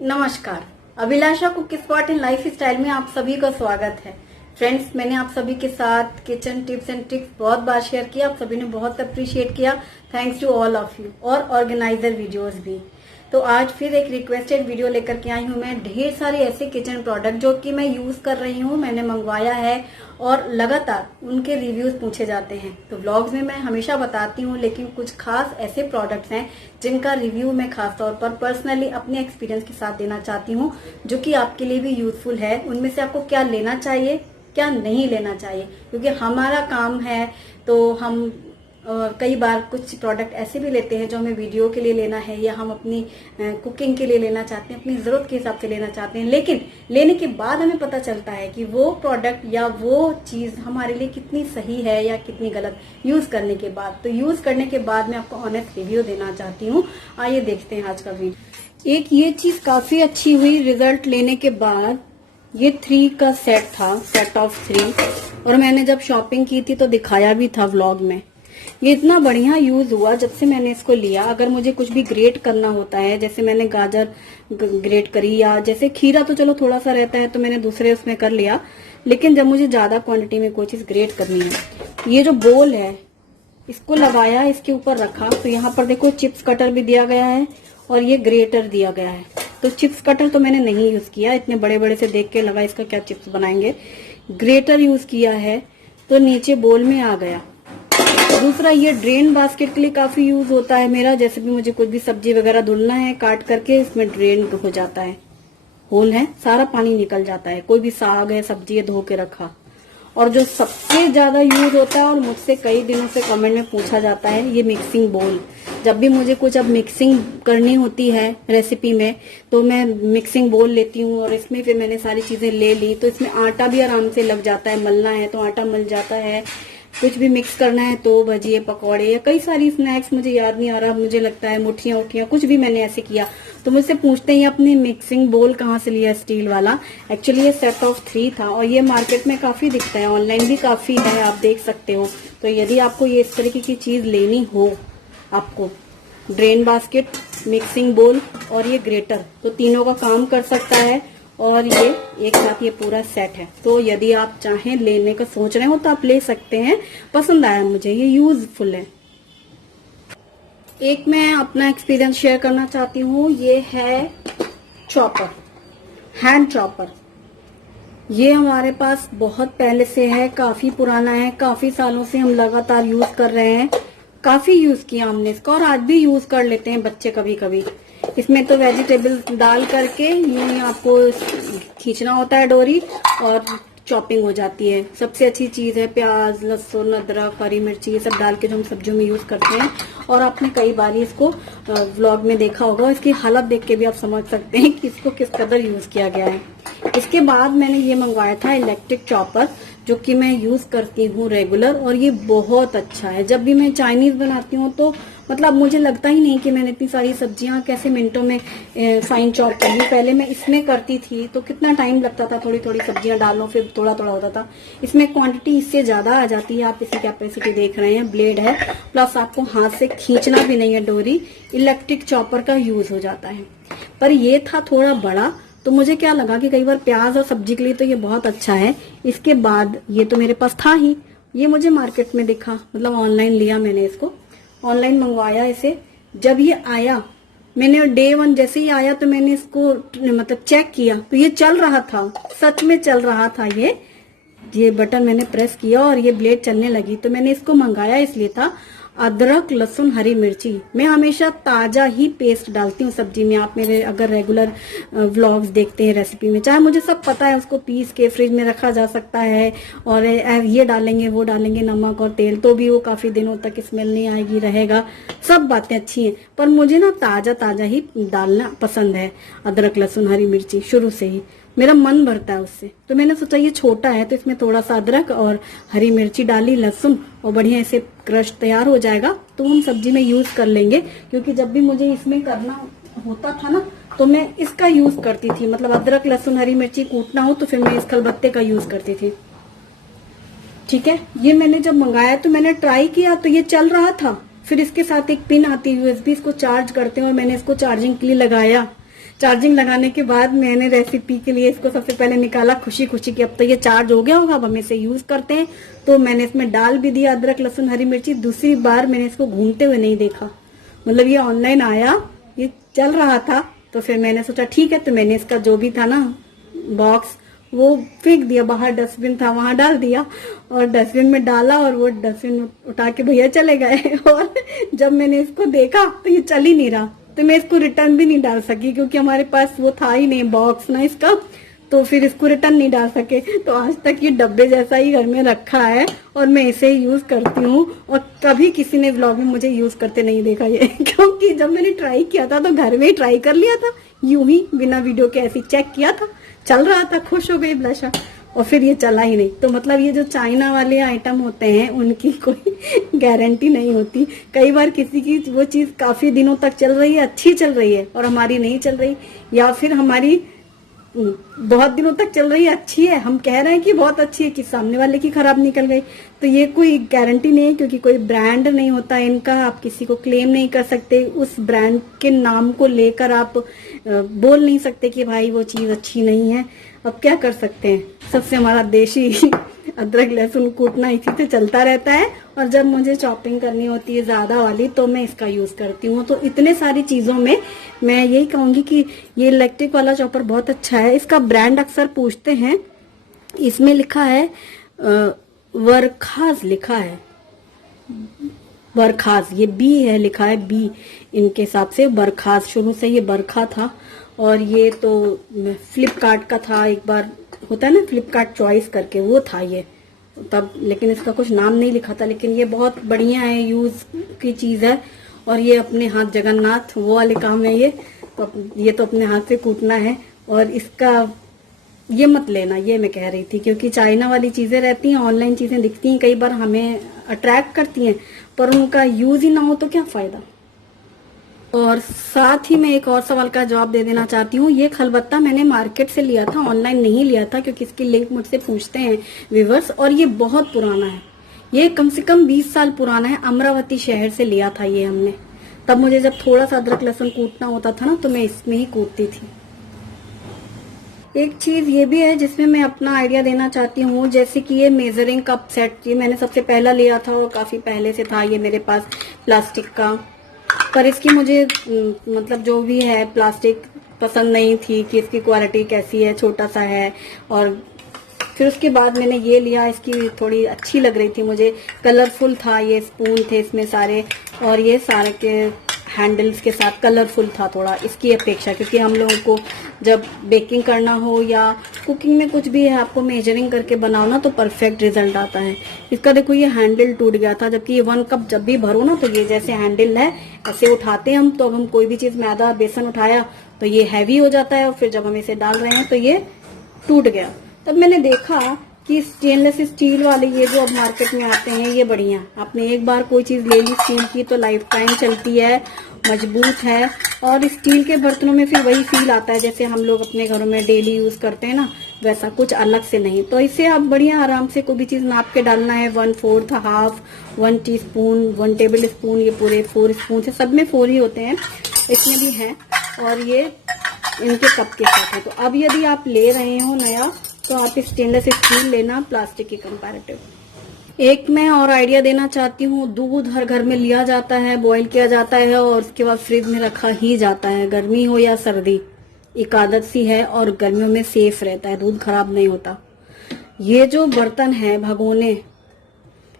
नमस्कार। Abhilasha Cook Spot in lifestyle में आप सभी का स्वागत है। फ्रेंड्स, मैंने आप सभी के साथ किचन टिप्स एंड ट्रिक्स बहुत बार शेयर किया, आप सभी ने बहुत अप्रिशिएट किया। Thanks to all of you. और ऑर्गेनाइजर वीडियोस भी। तो आज फिर एक रिक्वेस्टेड वीडियो लेकर के आई हूँ मैं। ढेर सारे ऐसे किचन प्रोडक्ट जो कि मैं यूज कर रही हूँ, मैंने मंगवाया है और लगातार उनके रिव्यूज पूछे जाते हैं। तो व्लॉग्स में मैं हमेशा बताती हूँ, लेकिन कुछ खास ऐसे प्रोडक्ट्स हैं जिनका रिव्यू मैं खास तौर पर पर्सनली अपने एक्सपीरियंस के साथ देना चाहती हूँ, जो कि आपके लिए भी यूजफुल है। उनमें से आपको क्या लेना चाहिए, क्या नहीं लेना चाहिए, क्योंकि हमारा काम है तो हम कई बार कुछ प्रोडक्ट ऐसे भी लेते हैं जो हमें वीडियो के लिए लेना है या हम अपनी कुकिंग के लिए लेना चाहते हैं, अपनी जरूरत के हिसाब से लेना चाहते हैं। लेकिन लेने के बाद हमें पता चलता है कि वो प्रोडक्ट या वो चीज हमारे लिए कितनी सही है या कितनी गलत यूज करने के बाद। तो यूज करने के बाद मैं आपको ऑनेस्ट रिव्यू देना चाहती हूँ। आइए देखते हैं आज का वीडियो। एक ये चीज काफी अच्छी हुई रिजल्ट लेने के बाद। ये 3 का सेट था, सेट ऑफ 3, और मैंने जब शॉपिंग की थी तो दिखाया भी था व्लॉग में। ये इतना बढ़िया यूज हुआ जब से मैंने इसको लिया। अगर मुझे कुछ भी ग्रेट करना होता है, जैसे मैंने गाजर ग्रेट करी या जैसे खीरा तो चलो थोड़ा सा रहता है तो मैंने दूसरे उसमें कर लिया, लेकिन जब मुझे ज्यादा क्वांटिटी में कोई चीज ग्रेट करनी है, ये जो बोल है इसको लगाया, इसके ऊपर रखा, तो यहाँ पर देखो चिप्स कटर भी दिया गया है और ये ग्रेटर दिया गया है। तो चिप्स कटर तो मैंने नहीं यूज किया, इतने बड़े बड़े से देख के लगा इसका क्या चिप्स बनाएंगे। ग्रेटर यूज किया है तो नीचे बोल में आ गया। दूसरा, ये ड्रेन बास्केट के लिए काफी यूज होता है मेरा। जैसे भी मुझे कुछ भी सब्जी वगैरह धुलना है, काट करके इसमें ड्रेन हो जाता है, होल है, सारा पानी निकल जाता है। कोई भी साग है, सब्जी है, धो के रखा। और जो सबसे ज्यादा यूज होता है और मुझसे कई दिनों से कमेंट में पूछा जाता है, ये मिक्सिंग बोल। जब भी मुझे कुछ अब मिक्सिंग करनी होती है रेसिपी में, तो मैं मिक्सिंग बोल लेती हूँ और इसमें फिर मैंने सारी चीजें ले ली। तो इसमें आटा भी आराम से लग जाता है, मलना है तो आटा मल जाता है, कुछ भी मिक्स करना है तो भजिए, पकौड़े या कई सारी स्नैक्स, मुझे याद नहीं आ रहा, मुझे लगता है मुठियां उठियां कुछ भी मैंने ऐसे किया। तो मुझसे पूछते हैं अपनी मिक्सिंग बोल कहाँ से लिया, स्टील वाला। एक्चुअली ये सेट ऑफ 3 था और ये मार्केट में काफी दिखता है, ऑनलाइन भी काफी है, आप देख सकते हो। तो यदि आपको ये इस तरीके की चीज लेनी हो, आपको ड्रेन बास्केट, मिक्सिंग बोल और ये ग्रेटर, तो तीनों का काम कर सकता है। और ये एक साथ ये पूरा सेट है। तो यदि आप चाहें लेने का सोच रहे हो तो आप ले सकते हैं। पसंद आया मुझे, ये यूजफुल है। एक मैं अपना एक्सपीरियंस शेयर करना चाहती हूँ, ये है चॉपर, हैंड चॉपर। ये हमारे पास बहुत पहले से है, काफी पुराना है, काफी सालों से हम लगातार यूज कर रहे हैं। काफी यूज किया हमने इसका और आज भी यूज कर लेते हैं बच्चे कभी कभी। इसमें तो वेजिटेबल डाल करके यूं आपको खींचना होता है डोरी और चॉपिंग हो जाती है। सबसे अच्छी चीज है, प्याज, लहसुन, अदरक, हरी मिर्ची, ये सब डाल के जो हम सब्जियों में यूज करते हैं। और आपने कई बार इसको व्लॉग में देखा होगा, इसकी हालत देख के भी आप समझ सकते हैं कि इसको किस कदर यूज किया गया है। इसके बाद मैंने ये मंगवाया था इलेक्ट्रिक चॉपर, जो कि मैं यूज करती हूँ रेगुलर, और ये बहुत अच्छा है। जब भी मैं चाइनीज बनाती हूँ तो मतलब मुझे लगता ही नहीं कि मैंने इतनी सारी सब्जियां कैसे मिनटों में फाइन चॉप कर ली। पहले मैं इसमें करती थी तो कितना टाइम लगता था, थोड़ी थोड़ी सब्जियां डालो फिर थोड़ा थोड़ा होता था। इसमें क्वांटिटी इससे ज्यादा आ जाती है। आप इसकी कैपेसिटी देख रहे हैं, ब्लेड है, प्लस आपको हाथ से खींचना भी नहीं है डोरी। इलेक्ट्रिक चॉपर का यूज हो जाता है। पर ये था थोड़ा बड़ा, तो मुझे क्या लगा कि कई बार प्याज और सब्जी के लिए तो ये बहुत अच्छा है। इसके बाद ये तो मेरे पास था ही, ये मुझे मार्केट में दिखा, मतलब ऑनलाइन लिया मैंने इसको, ऑनलाइन मंगवाया इसे। जब ये आया, मैंने डे 1 जैसे ही आया तो मैंने इसको मतलब चेक किया तो ये चल रहा था, सच में चल रहा था। ये बटन मैंने प्रेस किया और ये ब्लेड चलने लगी। तो मैंने इसको मंगाया इसलिए था, अदरक, लहसुन, हरी मिर्ची मैं हमेशा ताजा ही पेस्ट डालती हूँ सब्जी में। आप मेरे अगर रेगुलर व्लॉग्स देखते हैं रेसिपी में, चाहे मुझे सब पता है, उसको पीस के फ्रिज में रखा जा सकता है और ये डालेंगे वो डालेंगे, नमक और तेल, तो भी वो काफी दिनों तक स्मेल नहीं आएगी, रहेगा। सब बातें अच्छी हैं, पर मुझे ना ताजा ताजा ही डालना पसंद है। अदरक, लहसुन, हरी मिर्ची शुरू से ही मेरा मन भरता है उससे। तो मैंने सोचा ये छोटा है तो इसमें थोड़ा सा अदरक और हरी मिर्ची डाली, लहसुन, और बढ़िया ऐसे क्रश तैयार हो जाएगा तो हम सब्जी में यूज कर लेंगे। क्योंकि जब भी मुझे इसमें करना होता था ना तो मैं इसका यूज करती थी, मतलब अदरक, लहसुन, हरी मिर्ची कूटना हो तो फिर मैं इस खलबत्ते का यूज करती थी। ठीक है, ये मैंने जब मंगाया तो मैंने ट्राई किया तो ये चल रहा था। फिर इसके साथ एक पिन आती है USB, इसको चार्ज करते हैं और मैंने इसको चार्जिंग के लिए लगाया। चार्जिंग लगाने के बाद मैंने रेसिपी के लिए इसको सबसे पहले निकाला खुशी खुशी कि अब तो ये चार्ज हो गया होगा, अब हम इसे यूज करते हैं। तो मैंने इसमें डाल भी दिया अदरक लहसुन हरी मिर्ची। दूसरी बार मैंने इसको घूमते हुए नहीं देखा, मतलब ये ऑनलाइन आया, ये चल रहा था, तो फिर मैंने सोचा ठीक है, तो मैंने इसका जो भी था ना बॉक्स वो फेंक दिया बाहर, डस्टबिन था वहां डाल दिया, और डस्टबिन में डाला और वो डस्टबिन उठा के भैया चले गए। और जब मैंने इसको देखा तो ये चल ही नहीं रहा, तो मैं इसको रिटर्न भी नहीं डाल सकी क्योंकि हमारे पास वो था ही नहीं बॉक्स ना इसका, तो फिर इसको रिटर्न नहीं डाल सके। तो आज तक ये डब्बे जैसा ही घर में रखा है और मैं इसे ही यूज करती हूँ, और कभी किसी ने व्लॉग में मुझे यूज करते नहीं देखा ये। क्योंकि जब मैंने ट्राई किया था तो घर में ही ट्राई कर लिया था, यूं ही बिना वीडियो के ऐसे चेक किया था, चल रहा था, खुश हो गई ब्लशर, और फिर ये चला ही नहीं। तो मतलब ये जो चाइना वाले आइटम होते हैं उनकी कोई गारंटी नहीं होती। कई बार किसी की वो चीज काफी दिनों तक चल रही है, अच्छी चल रही है, और हमारी नहीं चल रही, या फिर हमारी बहुत दिनों तक चल रही है, अच्छी है, हम कह रहे हैं कि बहुत अच्छी है, कि सामने वाले की खराब निकल गई। तो ये कोई गारंटी नहीं है, क्योंकि कोई ब्रांड नहीं होता इनका, आप किसी को क्लेम नहीं कर सकते, उस ब्रांड के नाम को लेकर आप बोल नहीं सकते कि भाई वो चीज अच्छी नहीं है। अब क्या कर सकते हैं, सबसे हमारा देशी अदरक लहसुन कूटना इसी से चलता रहता है, और जब मुझे चॉपिंग करनी होती है ज्यादा वाली तो मैं इसका यूज करती हूँ। तो इतने सारी चीजों में मैं यही कहूंगी कि ये इलेक्ट्रिक वाला चॉपर बहुत अच्छा है। इसका ब्रांड अक्सर पूछते हैं, इसमें लिखा है वर्खाज, लिखा है वर्खाज, ये बी है, लिखा है बी इनके हिसाब से, वर्खाज, शुरू से ये बरखा था। और ये तो फ्लिपकार्ट का था, एक बार होता है ना फ्लिपकार्ट चॉइस करके, वो था ये तब, लेकिन इसका कुछ नाम नहीं लिखा था। लेकिन ये बहुत बढ़िया है, यूज की चीज है। और ये अपने हाथ जगन्नाथ वो वाले काम है ये, तो ये तो अपने हाथ से कूटना है। और इसका ये मत लेना, ये मैं कह रही थी, क्योंकि चाइना वाली चीजें रहती हैं, ऑनलाइन चीजें दिखती हैं, कई बार हमें अट्रैक्ट करती हैं, पर उनका यूज ही ना हो तो क्या फायदा। और साथ ही मैं एक और सवाल का जवाब दे देना चाहती हूँ। ये खलबत्ता मैंने मार्केट से लिया था, ऑनलाइन नहीं लिया था, क्योंकि इसकी लिंक मुझसे पूछते हैं व्यूवर्स, और ये बहुत पुराना है, ये कम से कम 20 साल पुराना है। अमरावती शहर से लिया था ये हमने, तब मुझे जब थोड़ा सा अदरक लहसुन कूटना होता था ना, तो मैं इसमें ही कूटती थी। एक चीज ये भी है जिसमें मैं अपना आइडिया देना चाहती हूँ, जैसे कि ये मेजरिंग कप सेट, ये मैंने सबसे पहला लिया था और काफी पहले से था ये मेरे पास प्लास्टिक का, पर इसकी मुझे मतलब जो भी है प्लास्टिक पसंद नहीं थी कि इसकी क्वालिटी कैसी है, छोटा सा है। और फिर उसके बाद मैंने ये लिया, इसकी थोड़ी अच्छी लग रही थी मुझे, कलरफुल था, ये स्पून थे इसमें सारे, और ये सारे के हैंडल्स के साथ कलरफुल था थोड़ा इसकी अपेक्षा, क्योंकि हम लोगों को जब बेकिंग करना हो या कुकिंग में कुछ भी है, आपको मेजरिंग करके बनाओ ना तो परफेक्ट रिजल्ट आता है। इसका देखो ये हैंडल टूट गया था, जबकि ये 1 कप जब भी भरो ना तो ये जैसे हैंडल है ऐसे उठाते हैं हम, तो अब हम कोई भी चीज मैदा बेसन उठाया तो ये हैवी हो जाता है, और फिर जब हम इसे डाल रहे हैं तो ये टूट गया। तब मैंने देखा कि स्टेनलेस स्टील वाले ये जो अब मार्केट में आते हैं ये बढ़िया, आपने एक बार कोई चीज ले ली स्टील की तो लाइफ टाइम चलती है, मजबूत है। और स्टील के बर्तनों में फिर वही फील आता है जैसे हम लोग अपने घरों में डेली यूज करते हैं ना, वैसा कुछ अलग से नहीं। तो इसे आप बढ़िया आराम से कोई भी चीज नाप के डालना है, 1/4 हाफ 1 टीस्पून 1 टेबल स्पून, ये पूरे 4 स्पून से, सब में 4 ही होते हैं, इसमें भी है। और ये इनके कप के साथ है। तो अब यदि आप ले रहे हो नया तो आप स्टेनलेस स्टील लेना प्लास्टिक के कंपैरेटिव। एक मैं और आइडिया देना चाहती हूँ, दूध हर घर में लिया जाता है, बॉईल किया जाता है और उसके बाद फ्रिज में रखा ही जाता है, गर्मी हो या सर्दी, एक आदत सी है, और गर्मियों में सेफ रहता है, दूध खराब नहीं होता। ये जो बर्तन है भगोने,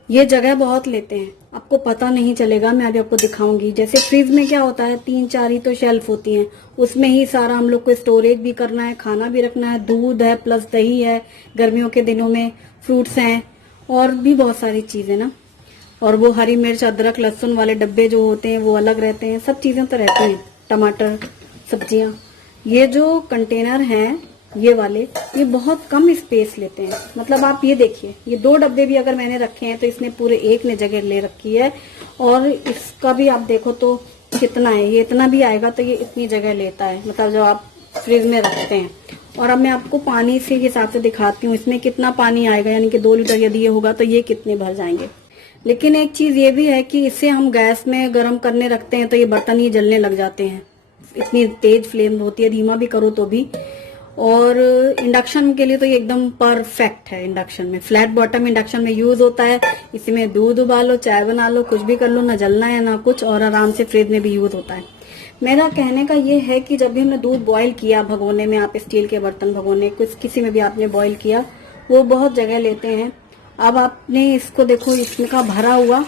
ये जगह बहुत लेते हैं, आपको पता नहीं चलेगा, मैं अभी आपको दिखाऊंगी। जैसे फ्रिज में क्या होता है, 3-4 ही तो शेल्फ होती हैं, उसमें ही सारा हम लोग को स्टोरेज भी करना है, खाना भी रखना है, दूध है प्लस दही है, गर्मियों के दिनों में फ्रूट्स हैं, और भी बहुत सारी चीजें ना। और वो हरी मिर्च अदरक लहसुन वाले डब्बे जो होते हैं वो अलग रहते हैं, सब चीजें तो रहती हैं, टमाटर सब्जियां। ये जो कंटेनर हैं ये वाले, ये बहुत कम स्पेस लेते हैं। मतलब आप ये देखिए, ये 2 डब्बे भी अगर मैंने रखे हैं तो इसने पूरे एक ने जगह ले रखी है, और इसका भी आप देखो तो कितना है, ये इतना भी आएगा तो ये इतनी जगह लेता है, मतलब जब आप फ्रिज में रखते हैं। और अब मैं आपको पानी से हिसाब से दिखाती हूँ इसमें कितना पानी आएगा, यानी कि 2 लीटर यदि ये होगा तो ये कितने भर जाएंगे। लेकिन एक चीज ये भी है कि इसे हम गैस में गर्म करने रखते हैं तो ये बर्तन ही जलने लग जाते हैं, इतनी तेज फ्लेम होती है, धीमा भी करो तो भी। और इंडक्शन के लिए तो ये एकदम परफेक्ट है। इंडक्शन में फ्लैट बॉटम इंडक्शन में यूज होता है। इसमें दूध उबालो, चाय बना लो, कुछ भी कर लो, ना जलना है ना कुछ, और आराम से फ्रिज में भी यूज होता है। मेरा कहने का ये है कि जब भी हमने दूध बॉईल किया भगोने में, आप स्टील के बर्तन भगोने कुछ किसी में भी आपने बॉईल किया, वो बहुत जगह लेते हैं। अब आपने इसको देखो, इसमें का भरा हुआ,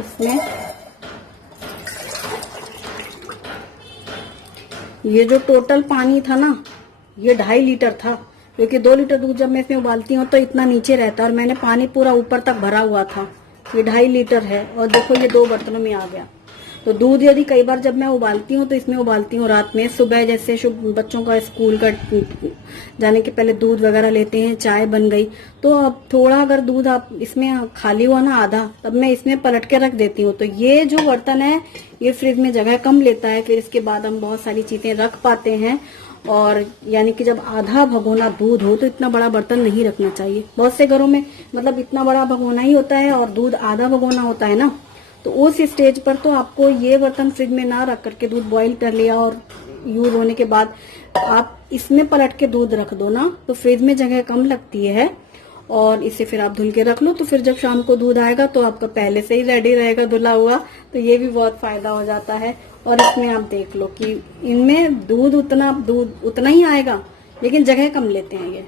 इसमें ये जो टोटल पानी था ना, ये 2.5 लीटर था, क्योंकि 2 लीटर दूध जब मैं इसमें उबालती हूँ तो इतना नीचे रहता है, और मैंने पानी पूरा ऊपर तक भरा हुआ था। ये 2.5 लीटर है, और देखो ये 2 बर्तनों में आ गया। तो दूध यदि कई बार जब मैं उबालती हूँ तो इसमें उबालती हूँ रात में, सुबह जैसे बच्चों का स्कूल का जाने के पहले दूध वगैरह लेते हैं, चाय बन गई, तो अब थोड़ा अगर दूध आप इसमें खाली हुआ ना आधा, तब मैं इसमें पलट के रख देती हूँ। तो ये जो बर्तन है ये फ्रिज में जगह कम लेता है, फिर इसके बाद हम बहुत सारी चीजें रख पाते हैं। और यानी कि जब आधा भगोना दूध हो तो इतना बड़ा बर्तन नहीं रखना चाहिए। बहुत से घरों में मतलब इतना बड़ा भगोना ही होता है और दूध आधा भगोना होता है ना, तो उस स्टेज पर तो आपको ये बर्तन फ्रिज में ना रख करके दूध बॉईल कर लिया और यूज होने के बाद आप इसमें पलट के दूध रख दो ना, तो फ्रिज में जगह कम लगती है, और इसे फिर आप धुल के रख लो, तो फिर जब शाम को दूध आएगा तो आपका पहले से ही रेडी रहेगा धुला हुआ। तो ये भी बहुत फायदा हो जाता है। और इसमें आप देख लो कि इनमें दूध उतना ही आएगा, लेकिन जगह कम लेते हैं ये।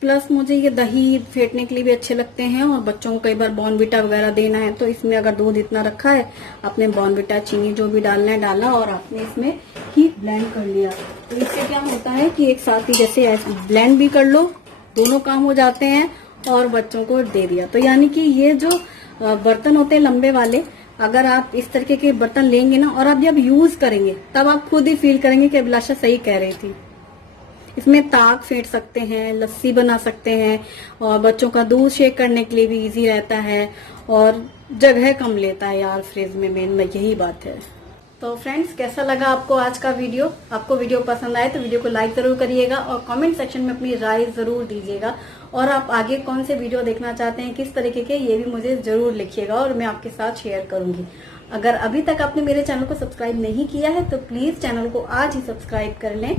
प्लस मुझे ये दही फेंटने के लिए भी अच्छे लगते हैं, और बच्चों को कई बार बॉर्नविटा वगैरह देना है तो इसमें अगर दूध इतना रखा है, आपने बॉर्नविटा चीनी जो भी डालना है डाला, और आपने इसमें ही ब्लेंड कर लिया, तो इससे क्या होता है कि एक साथ ही जैसे ब्लेंड भी कर लो, दोनों काम हो जाते हैं, और बच्चों को दे दिया। तो यानी कि ये जो बर्तन होते हैं लंबे वाले, अगर आप इस तरीके के बर्तन लेंगे ना, और आप जब यूज करेंगे तब आप खुद ही फील करेंगे कि अभिलाषा सही कह रही थी। इसमें ताक फेंट सकते हैं, लस्सी बना सकते हैं, और बच्चों का दूध शेक करने के लिए भी इजी रहता है, और जगह कम लेता है यार फ्रिज में, मेन यही बात है। तो फ्रेंड्स, कैसा लगा आपको आज का वीडियो? आपको वीडियो पसंद आए तो वीडियो को लाइक जरूर करिएगा, और कमेंट सेक्शन में अपनी राय जरूर दीजिएगा, और आप आगे कौन से वीडियो देखना चाहते हैं, किस तरीके के, ये भी मुझे जरूर लिखिएगा, और मैं आपके साथ शेयर करूंगी। अगर अभी तक आपने मेरे चैनल को सब्सक्राइब नहीं किया है तो प्लीज चैनल को आज ही सब्सक्राइब कर लें।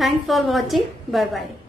Thanks for watching, bye bye.